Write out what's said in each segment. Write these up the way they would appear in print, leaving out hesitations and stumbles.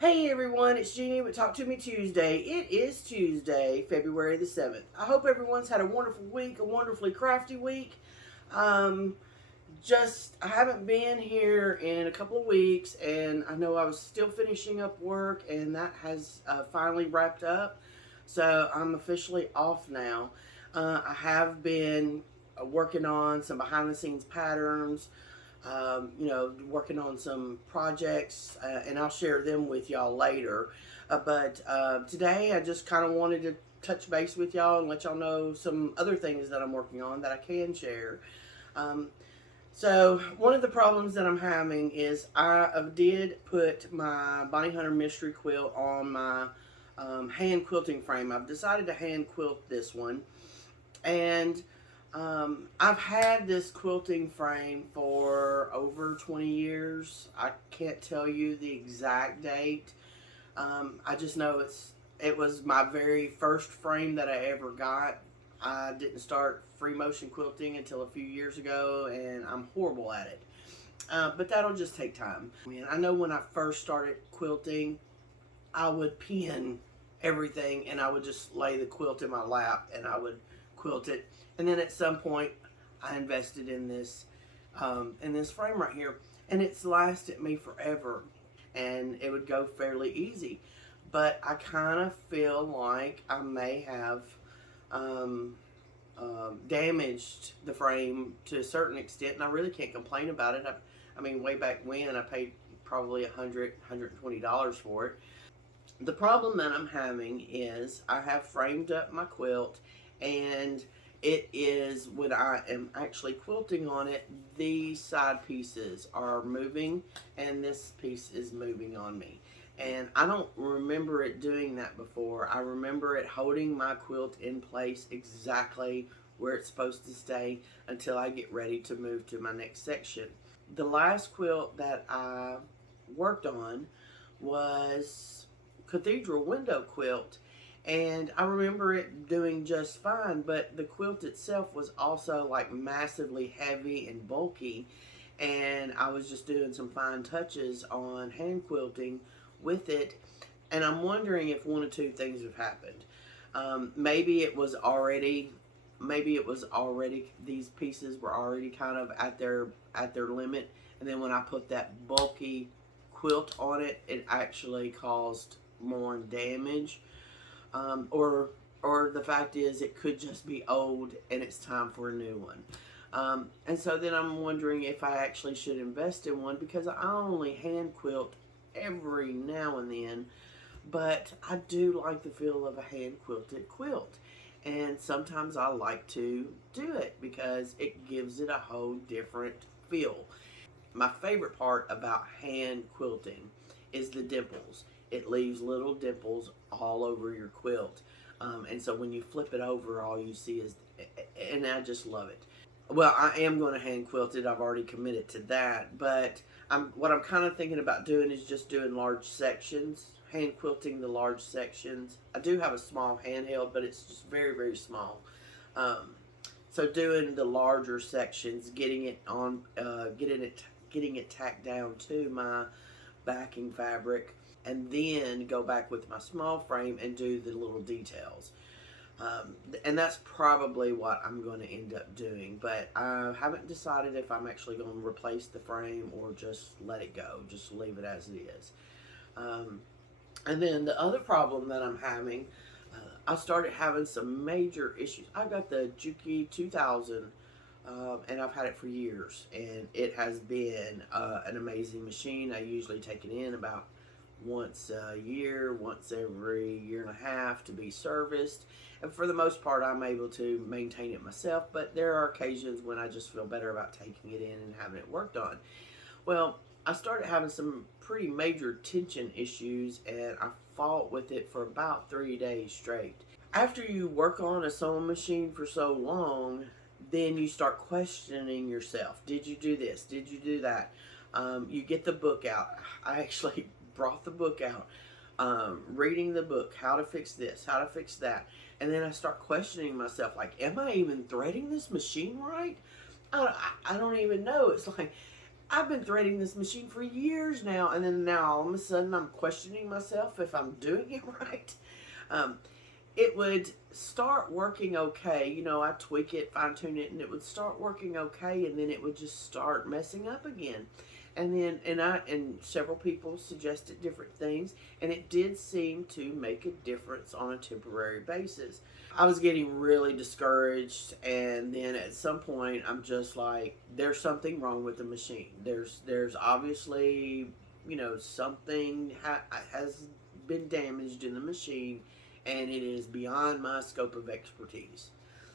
Hey everyone, it's Jeannie with Talk to Me Tuesday. It is Tuesday, February the 7th. I hope everyone's had a wonderful week, a wonderfully crafty week. Um, I haven't been here in a couple of weeks, and I know I was still finishing up work, and that has finally wrapped up. So I'm officially off now. I have been working on some behind the scenes patterns, working on some projects, and I'll share them with y'all later. But today I just kind of wanted to touch base with y'all and let y'all know some other things that I'm working on that I can share. Um, so one of the problems that I'm having is I did put my Bonnie Hunter mystery quilt on my hand quilting frame. I've decided to hand quilt this one, and I've had this quilting frame for over 20 years. I can't tell you the exact date. I just know it was my very first frame that I ever got. I didn't start free motion quilting until a few years ago, and I'm horrible at it. But that'll just take time. I mean, I know when I first started quilting, I would pin everything and I would just lay the quilt in my lap and I would quilt it. And then at some point, I invested in this frame right here, and it's lasted me forever. And it would go fairly easy, but I kind of feel like I may have um, damaged the frame to a certain extent, and I really can't complain about it. I mean, way back when I paid probably $120 for it. The problem that I'm having is I have framed up my quilt, and it is when I am actually quilting on it, these side pieces are moving and this piece is moving on me. And I don't remember it doing that before. I remember it holding my quilt in place exactly where it's supposed to stay until I get ready to move to my next section. The last quilt that I worked on was cathedral window quilt, and I remember it doing just fine, but the quilt itself was also like massively heavy and bulky, and I was just doing some fine touches on hand quilting with it, and I'm wondering if one or two things have happened. Maybe it was already these pieces were already kind of at their limit, and then when I put that bulky quilt on it, it actually caused more damage, or the fact is it could just be old and it's time for a new one. And so then I'm wondering if I actually should invest in one, because I only hand quilt every now and then, but I do like the feel of a hand quilted quilt. And sometimes I like to do it because it gives it a whole different feel. My favorite part about hand quilting is the dimples. It leaves little dimples all over your quilt. And so when you flip it over, all you see is, and I just love it. Well, I am going to hand quilt it. I've already committed to that. But what I'm kind of thinking about doing is just doing large sections, hand quilting the large sections. I do have a small handheld, but it's just very, very small. Um, so doing the larger sections, getting it tacked down to my backing fabric, and then go back with my small frame and do the little details. And that's probably what I'm going to end up doing, but I haven't decided if I'm actually going to replace the frame or just let it go, just leave it as it is. Um, and then the other problem that I'm having, I started having some major issues. I got the Juki 2000, and I've had it for years, and it has been an amazing machine. I usually take it in about once a year, once every year and a half to be serviced. And for the most part, I'm able to maintain it myself, but there are occasions when I just feel better about taking it in and having it worked on. Well, I started having some pretty major tension issues, and I fought with it for about 3 days straight. After you work on a sewing machine for so long, then you start questioning yourself. Did you do this? Did you do that? You get the book out. I actually brought the book out, reading the book, how to fix this, how to fix that. And then I start questioning myself, like, am I even threading this machine right? I don't even know. It's like, I've been threading this machine for years now, and then now all of a sudden I'm questioning myself if I'm doing it right. Um, it would start working okay. You know, I tweak it, fine tune it, and it would start working okay, and then it would just start messing up again. And then, and several people suggested different things, and it did seem to make a difference on a temporary basis. I was getting really discouraged, and then at some point, I'm just like, there's something wrong with the machine. There's obviously, something has been damaged in the machine, and it is beyond my scope of expertise.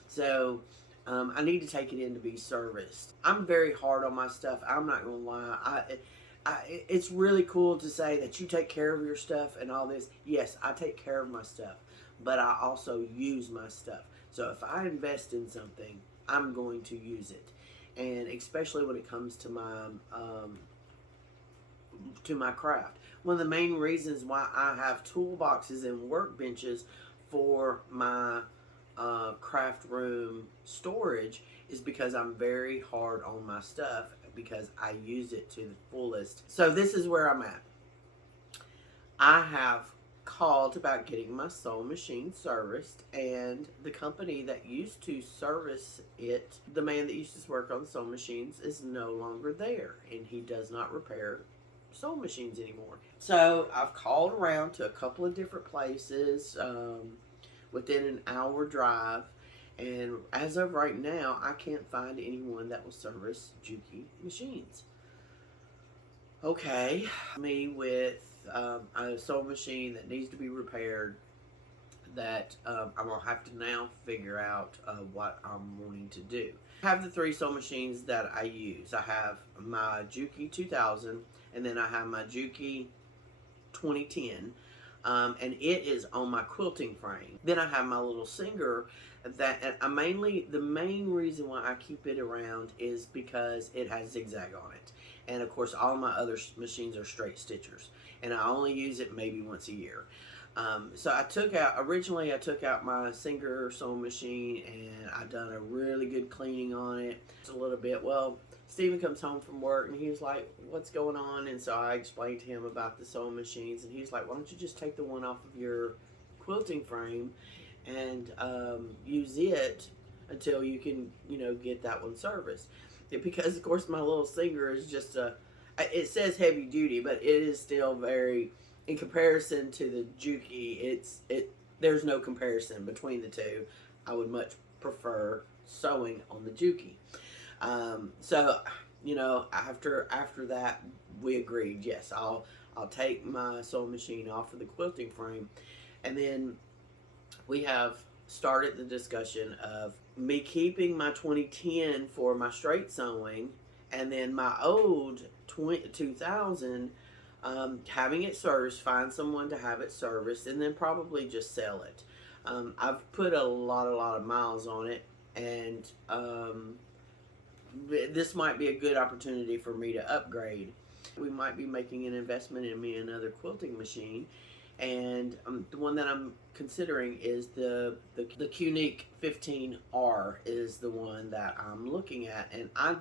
So I need to take it in to be serviced. I'm very hard on my stuff. I'm not gonna lie. It's really cool to say that you take care of your stuff and all this. Yes, I take care of my stuff, but I also use my stuff. So if I invest in something, I'm going to use it, and especially when it comes to my craft. One of the main reasons why I have toolboxes and workbenches for my craft room storage is because I'm very hard on my stuff because I use it to the fullest. So this is where I'm at. I have called about getting my sewing machine serviced, and the company that used to service it, the man that used to work on sewing machines, is no longer there, and he does not repair sewing machines anymore. So I've called around to a couple of different places within an hour drive, and as of right now, I can't find anyone that will service Juki machines. Okay, me with a sewing machine that needs to be repaired, that I'm gonna have to now figure out what I'm wanting to do. I have the three sewing machines that I use. I have my Juki 2000, and then I have my Juki 2010, and it is on my quilting frame. Then I have my little Singer that I the main reason why I keep it around is because it has zigzag on it. And of course, all my other machines are straight stitchers, and I only use it maybe once a year. So originally I took out my Singer sewing machine, and I done a really good cleaning on it. It's a little bit, well, Steven comes home from work and he's like, what's going on? And so I explained to him about the sewing machines, and he's like, why don't you just take the one off of your quilting frame and use it until you can, get that one serviced. Because of course my little Singer is just it says heavy duty, but it is still very, in comparison to the Juki, there's no comparison between the two. I would much prefer sewing on the Juki. So, after that, we agreed, yes, I'll take my sewing machine off of the quilting frame, and then we have started the discussion of me keeping my 2010 for my straight sewing, and then my old 2000, having it serviced, find someone to have it serviced, and then probably just sell it. I've put a lot of miles on it, and this might be a good opportunity for me to upgrade. We might be making an investment in me another quilting machine, and the one that I'm considering is the Qnique 15R is the one that I'm looking at. And I've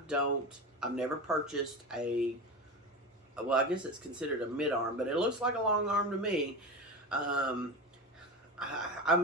never purchased well, I guess it's considered a mid-arm, but it looks like a long arm to me. I'm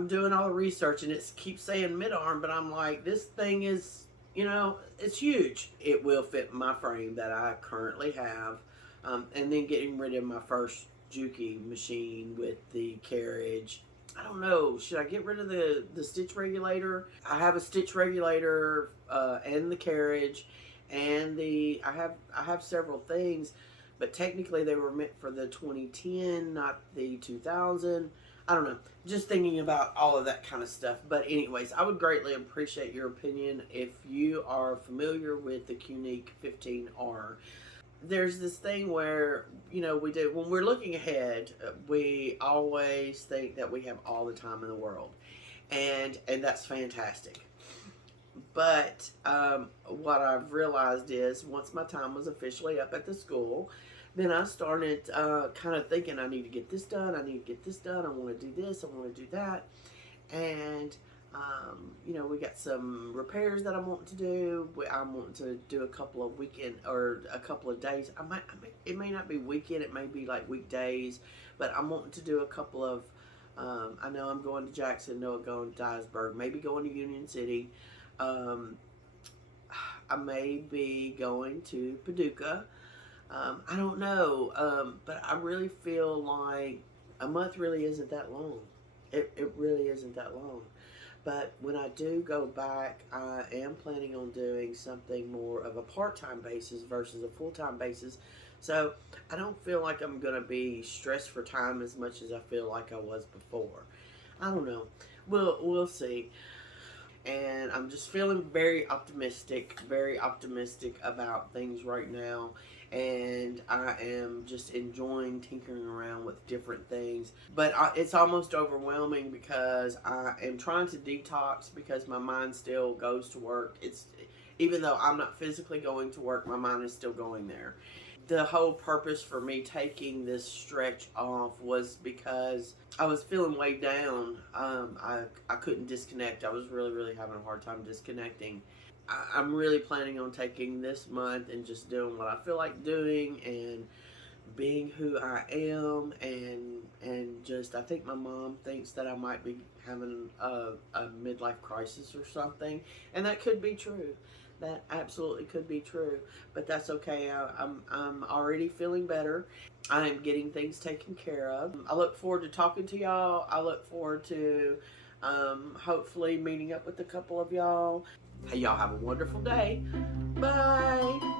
doing all the research, and it keeps saying mid-arm, but I'm like, this thing is, it's huge. It will fit my frame that I currently have, and then getting rid of my first Juki machine with the carriage. I don't know, should I get rid of the stitch regulator? I have a stitch regulator and the carriage, and I have several things, but technically they were meant for the 2010, not the 2000. I don't know, just thinking about all of that kind of stuff. But anyways, I would greatly appreciate your opinion if you are familiar with the Qnique 15R. There's this thing where, we do, when we're looking ahead, we always think that we have all the time in the world. And that's fantastic. But what I've realized is, once my time was officially up at the school, then I started kind of thinking, I need to get this done, I need to get this done, I want to do this, I want to do that. And You know, we got some repairs that I'm wanting to do. I'm wanting to do a couple of weekend or a couple of days. It may not be weekend, it may be like weekdays, but I'm wanting to do a couple of. I know I'm going to Jackson. No, I'm going to Dyersburg. Maybe going to Union City. Um, I may be going to Paducah. I don't know, but I really feel like a month really isn't that long. It really isn't that long. But when I do go back, I am planning on doing something more of a part-time basis versus a full-time basis. So I don't feel like I'm going to be stressed for time as much as I feel like I was before. I don't know. We'll see. And I'm just feeling very optimistic about things right now. And I am just enjoying tinkering around with different things. But it's almost overwhelming because I am trying to detox because my mind still goes to work. Even though I'm not physically going to work, my mind is still going there. The whole purpose for me taking this stretch off was because I was feeling weighed down. I couldn't disconnect. I was really having a hard time disconnecting. I'm really planning on taking this month and just doing what I feel like doing and being who I am, and just I think my mom thinks that I might be having a midlife crisis or something, and that could be true. That absolutely could be true, but that's okay. I'm already feeling better. I am getting things taken care of. I look forward to talking to y'all. I look forward to hopefully meeting up with a couple of y'all. Hey, y'all have a wonderful day. Bye.